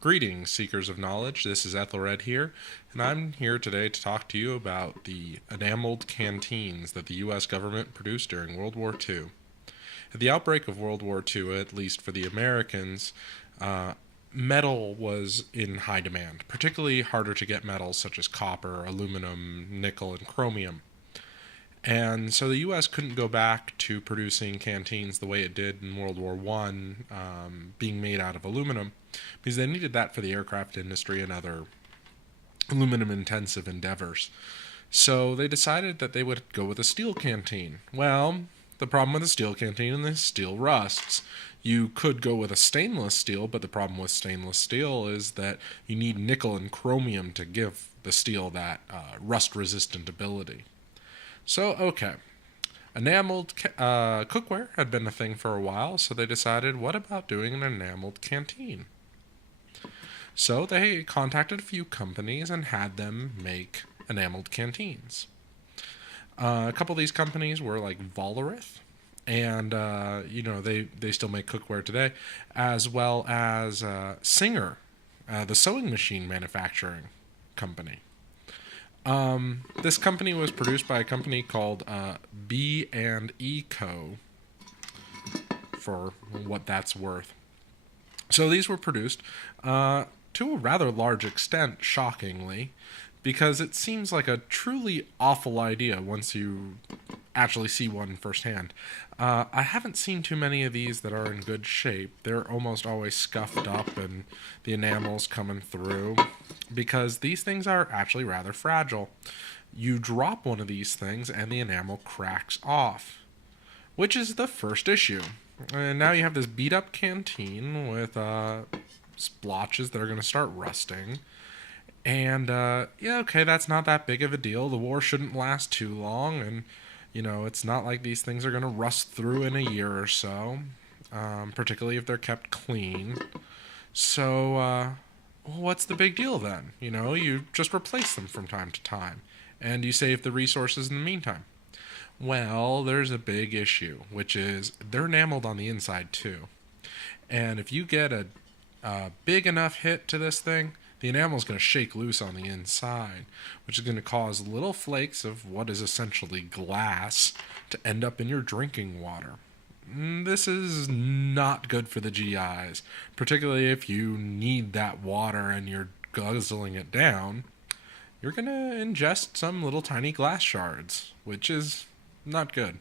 Greetings, seekers of knowledge. This is Ethelred here, and I'm here today to talk to you about the enameled canteens that the U.S. government produced during World War II. At the outbreak of World War II, at least for the Americans, metal was in high demand, particularly harder to get metals such as copper, aluminum, nickel, and chromium. And so the U.S. couldn't go back to producing canteens the way it did in World War One, being made out of aluminum, because they needed that for the aircraft industry and other aluminum-intensive endeavors. So they decided that they would go with a steel canteen. Well, the problem with a steel canteen is steel rusts. You could go with a stainless steel, but the problem with stainless steel is that you need nickel and chromium to give the steel that rust-resistant ability. So, okay. Enameled cookware had been a thing for a while, so they decided, what about doing an enameled canteen? So they contacted a few companies and had them make enameled canteens. A couple of these companies were like Volarith, and they still make cookware today, as well as Singer, the sewing machine manufacturing company. This company was produced by a company called B&E Co. for what that's worth. So these were produced to a rather large extent, shockingly, because it seems like a truly awful idea once you actually see one firsthand. I haven't seen too many of these that are in good shape. They're almost always scuffed up and the enamel's coming through, because these things are actually rather fragile. You drop one of these things and the enamel cracks off, which is the first issue. And now you have this beat up canteen with splotches that are going to start rusting. And okay, that's not that big of a deal. The war shouldn't last too long, and it's not like these things are going to rust through in a year or so, particularly if they're kept clean. So, what's the big deal then? You just replace them from time to time, and you save the resources in the meantime. Well, there's a big issue, which is they're enameled on the inside too. And if you get a big enough hit to this thing, the enamel is going to shake loose on the inside, which is going to cause little flakes of what is essentially glass to end up in your drinking water. This is not good for the GIs, particularly if you need that water and you're guzzling it down. You're going to ingest some little tiny glass shards, which is not good.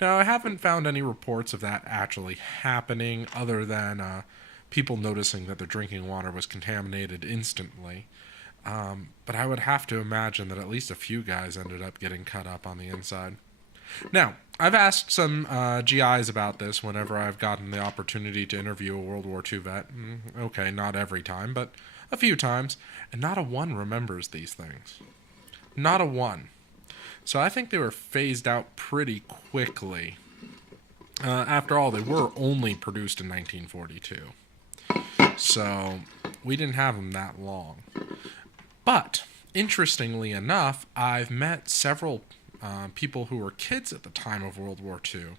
Now, I haven't found any reports of that actually happening other than people noticing that their drinking water was contaminated instantly. But I would have to imagine that at least a few guys ended up getting cut up on the inside. Now, I've asked some GIs about this whenever I've gotten the opportunity to interview a World War II vet. Okay, not every time, but a few times, and not a one remembers these things. Not a one. So I think they were phased out pretty quickly. After all, they were only produced in 1942. So we didn't have them that long. But interestingly enough, I've met several people who were kids at the time of World War II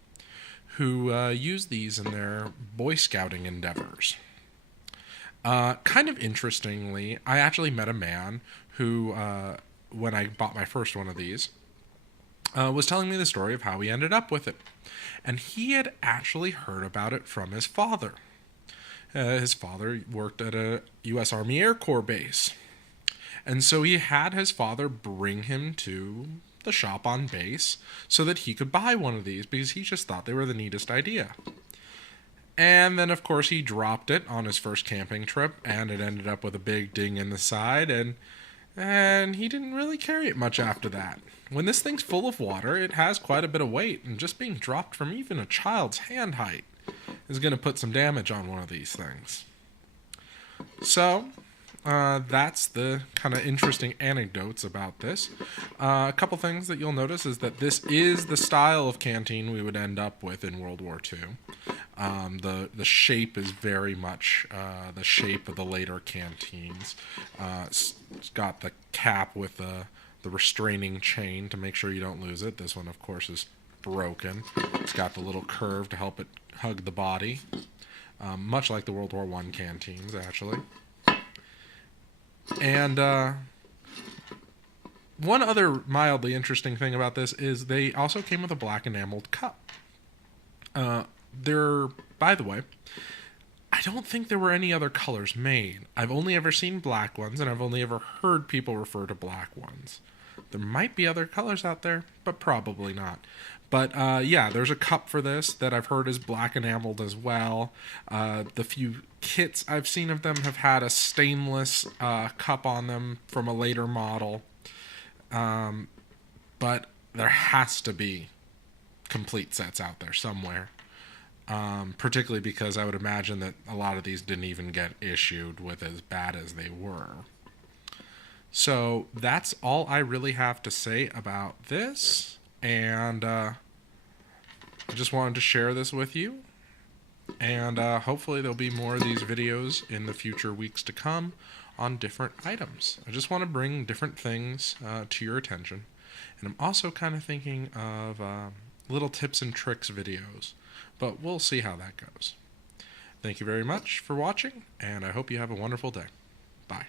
who used these in their Boy Scouting endeavors. Kind of interestingly, I actually met a man who, when I bought my first one of these, was telling me the story of how he ended up with it. And he had actually heard about it from his father. His father worked at a U.S. Army Air Corps base. And so he had his father bring him to the shop on base so that he could buy one of these, because he just thought they were the neatest idea. And then, of course, he dropped it on his first camping trip, and it ended up with a big ding in the side, and he didn't really carry it much after that. When this thing's full of water, it has quite a bit of weight, and just being dropped from even a child's hand height is going to put some damage on one of these things. So, that's the kind of interesting anecdotes about this. A couple things that you'll notice is that this is the style of canteen we would end up with in World War II. The shape is very much the shape of the later canteens. It's got the cap with the restraining chain to make sure you don't lose it. This one, of course, is broken. It's got the little curve to help it hug the body, much like the World War I canteens, actually. And one other mildly interesting thing about this is they also came with a black enameled cup. By the way, I don't think there were any other colors made. I've only ever seen black ones, and I've only ever heard people refer to black ones. There might be other colors out there, but probably not. But yeah, there's a cup for this that I've heard is black enameled as well. The few kits I've seen of them have had a stainless cup on them from a later model. But there has to be complete sets out there somewhere. Particularly because I would imagine that a lot of these didn't even get issued with as bad as they were. So that's all I really have to say about this, and I just wanted to share this with you, and hopefully there'll be more of these videos in the future weeks to come on different items. I just want to bring different things to your attention, and I'm also kind of thinking of little tips and tricks videos, but we'll see how that goes. Thank you very much for watching, and I hope you have a wonderful day. Bye.